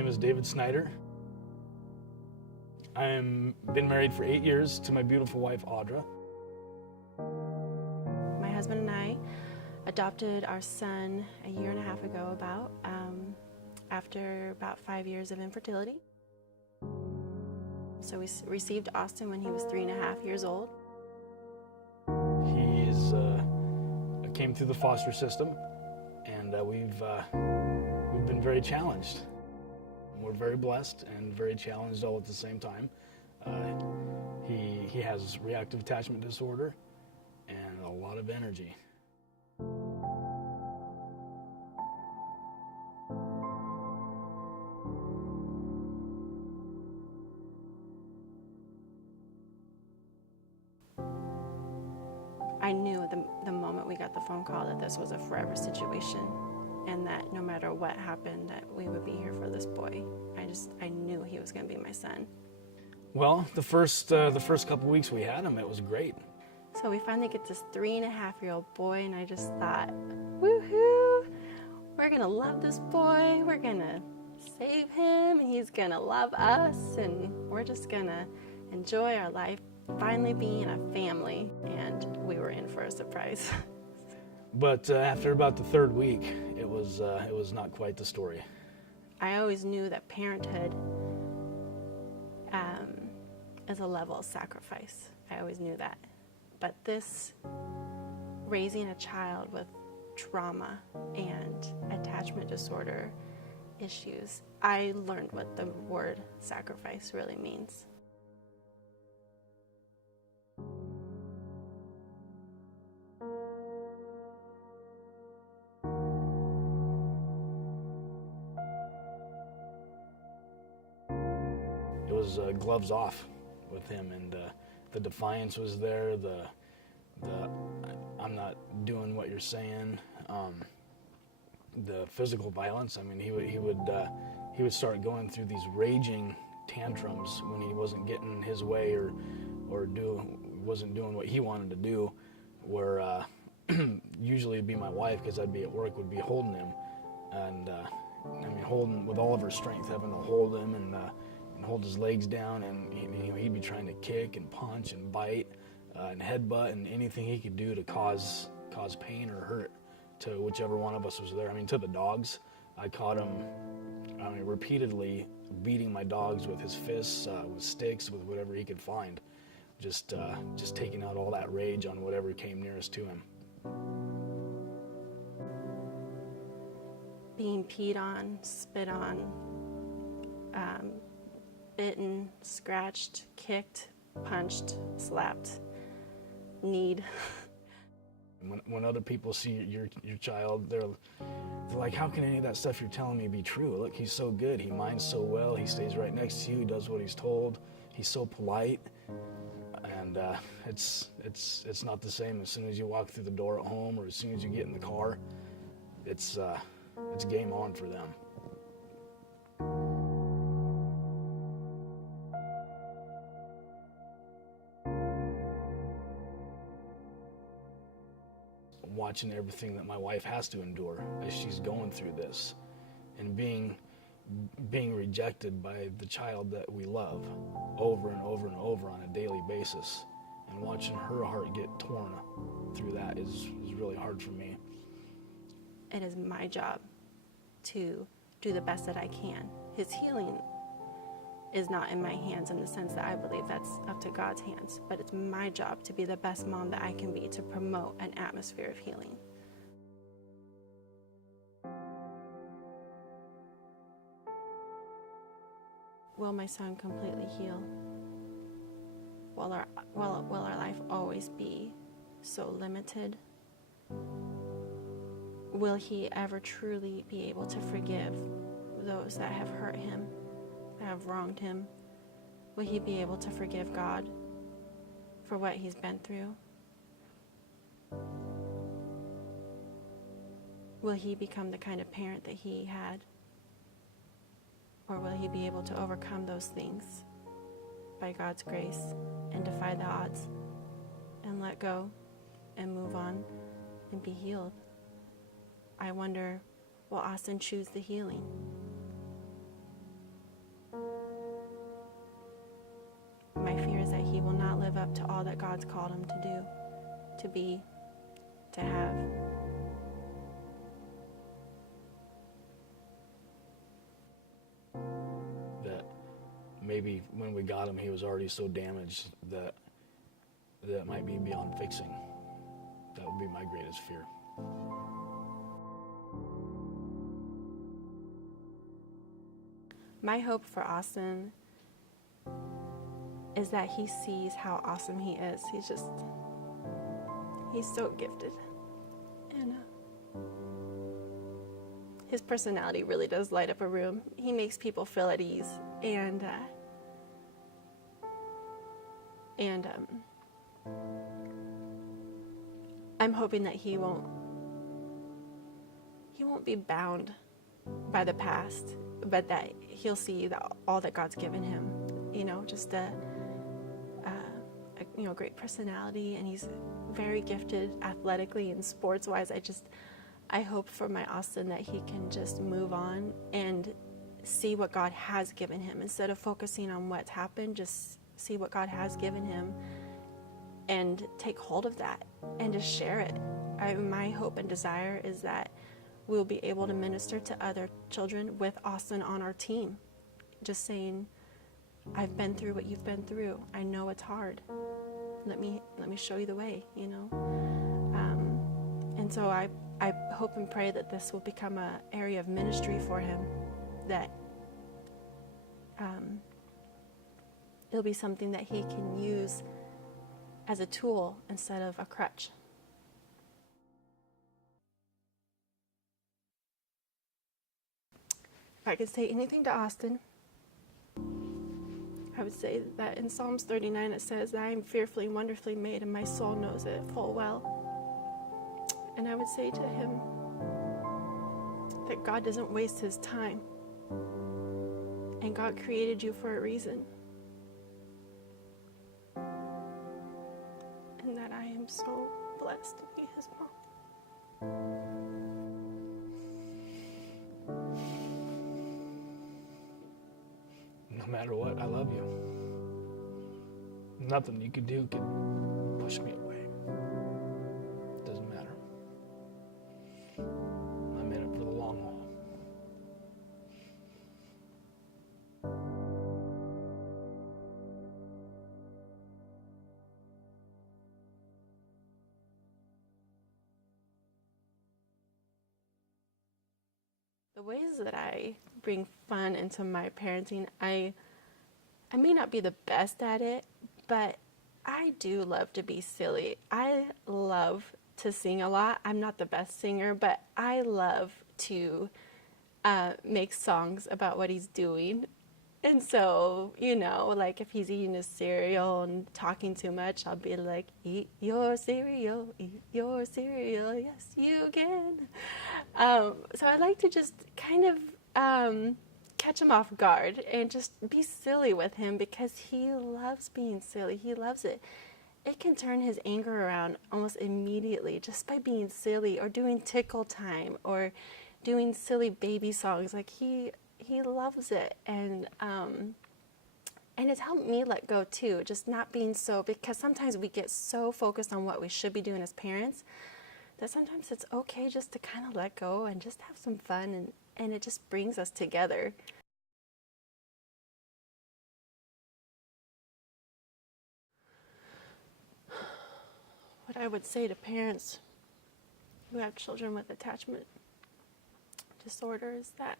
name is David Snyder. I've been married for 8 years to my beautiful wife, Audra. My husband and I adopted our son a year and a half ago after about 5 years of infertility. So we received Austin when he was 3.5 years old. He came through the foster system, and we've been very challenged. We're very blessed and very challenged all at the same time. He has reactive attachment disorder and a lot of energy. I knew the moment we got the phone call that this was a forever situation, and that no matter what happened, that we would be here for this boy. I knew he was going to be my son. Well, the first couple weeks we had him, it was great. So we finally get this 3.5-year-old boy, and I just thought, woohoo! We're going to love this boy. We're going to save him, and he's going to love us, and we're just going to enjoy our life, finally being a family, and we were in for a surprise. But after about the third week, it was not quite the story. I always knew that parenthood is a level of sacrifice. I always knew that. But this, raising a child with trauma and attachment disorder issues, I learned what the word sacrifice really means. It was gloves off with him, and the defiance was there. The I'm not doing what you're saying. The physical violence. I mean, he would start going through these raging tantrums when he wasn't getting his way or wasn't doing what he wanted to do. Where usually it'd be my wife, because I'd be at work, would be holding him, and holding with all of her strength, having to hold him and hold his legs down, and he'd be trying to kick and punch and bite and headbutt and anything he could do to cause pain or hurt to whichever one of us was there. I mean, to the dogs. I caught him repeatedly beating my dogs with his fists, with sticks, with whatever he could find, just taking out all that rage on whatever came nearest to him. Being peed on, spit on, bitten, scratched, kicked, punched, slapped, kneed. When other people see your child, they're like, how can any of that stuff you're telling me be true? Look, he's so good. He minds so well. He stays right next to you. He does what he's told. He's so polite. And it's not the same as soon as you walk through the door at home or as soon as you get in the car. It's game on for them. Watching everything that my wife has to endure as she's going through this, and being rejected by the child that we love over and over and over on a daily basis, and watching her heart get torn through that is really hard for me. It is my job to do the best that I can. His healing is not in my hands, in the sense that I believe that's up to God's hands, but it's my job to be the best mom that I can be, to promote an atmosphere of healing. Will my son completely heal? Will our life always be so limited? Will he ever truly be able to forgive those that have hurt him, that have wronged him? Will he be able to forgive God for what he's been through? Will he become the kind of parent that he had? Or will he be able to overcome those things by God's grace and defy the odds and let go and move on and be healed? I wonder, will Austin choose the healing? he will not live up to all that God's called him to do, to be, to have. That maybe when we got him, he was already so damaged that might be beyond fixing. That would be my greatest fear. My hope for Austin is that he sees how awesome he is. He's so gifted. And his personality really does light up a room. He makes people feel at ease. And I'm hoping that he won't be bound by the past, but that he'll see all that God's given him. Just a great personality, and he's very gifted athletically and sports-wise. I hope for my Austin that he can just move on and see what God has given him instead of focusing on what's happened. Just see what God has given him and take hold of that and just share it. My hope and desire is that we'll be able to minister to other children with Austin on our team. Just saying, I've been through what you've been through. I know it's hard. Let me show you the way, And so I hope and pray that this will become an area of ministry for him, that it'll be something that he can use as a tool instead of a crutch. If I could say anything to Austin, I would say that in Psalms 39 it says that I am fearfully and wonderfully made, and my soul knows it full well. And I would say to him that God doesn't waste his time, and God created you for a reason, and that I am so blessed to be his mom. No matter what, I love you. Nothing you could do could push me away. Doesn't matter. I'm in it for the long haul. The ways that I bring fun into my parenting, I may not be the best at it, but I do love to be silly. I love to sing a lot. I'm not the best singer, but I love to make songs about what he's doing. And so, like if he's eating his cereal and talking too much, I'll be like, eat your cereal, yes you can. So I like to just kind of catch him off guard and just be silly with him, because he loves being silly. He loves it. It can turn his anger around almost immediately just by being silly or doing tickle time or doing silly baby songs. Like he loves it, and it's helped me let go too, just not being so, because sometimes we get so focused on what we should be doing as parents that sometimes it's okay just to kind of let go and just have some fun, and it just brings us together. What I would say to parents who have children with attachment disorder is that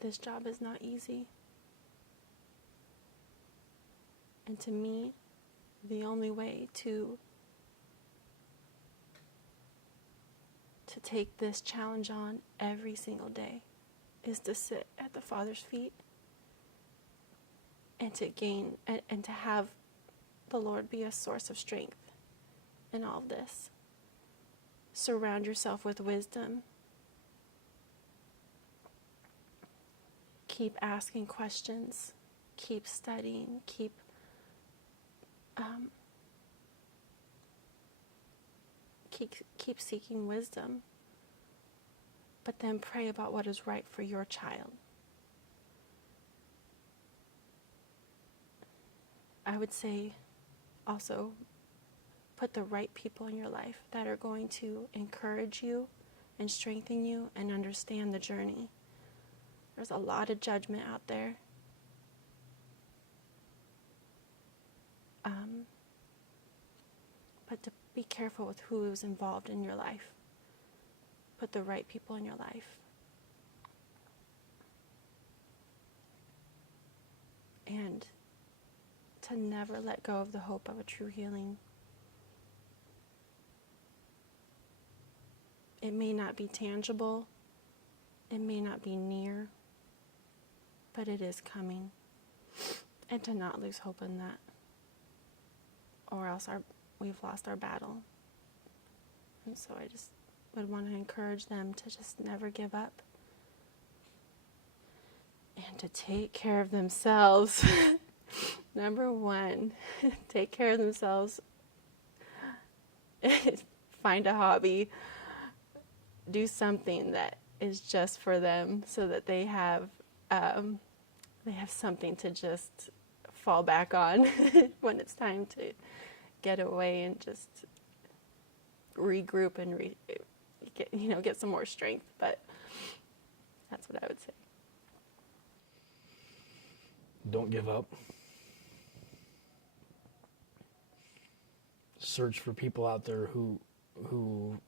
this job is not easy. And to me, the only way to take this challenge on every single day is to sit at the Father's feet and to gain and to have the Lord be a source of strength in all of this. Surround yourself with wisdom. Keep asking questions. Keep studying. Keep keep seeking wisdom, but then pray about what is right for your child. I would say also put the right people in your life that are going to encourage you and strengthen you and understand the journey. There's a lot of judgment out there. But to be careful with who is involved in your life. Put the right people in your life. And to never let go of the hope of a true healing. It may not be tangible, it may not be near, but it is coming. And to not lose hope in that, or else we've lost our battle. And so I just would want to encourage them to just never give up and to take care of themselves. Number one, take care of themselves. Find a hobby. Do something that is just for them so that they have something to just fall back on when it's time to get away and just regroup and get some more strength. But that's what I would say. Don't give up. Search for people out there who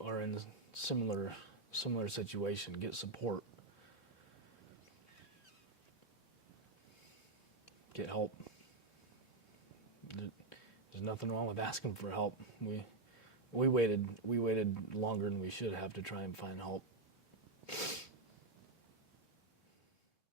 are in a similar situation. Get support. Get help. There's nothing wrong with asking for help. We waited longer than we should have to try and find help.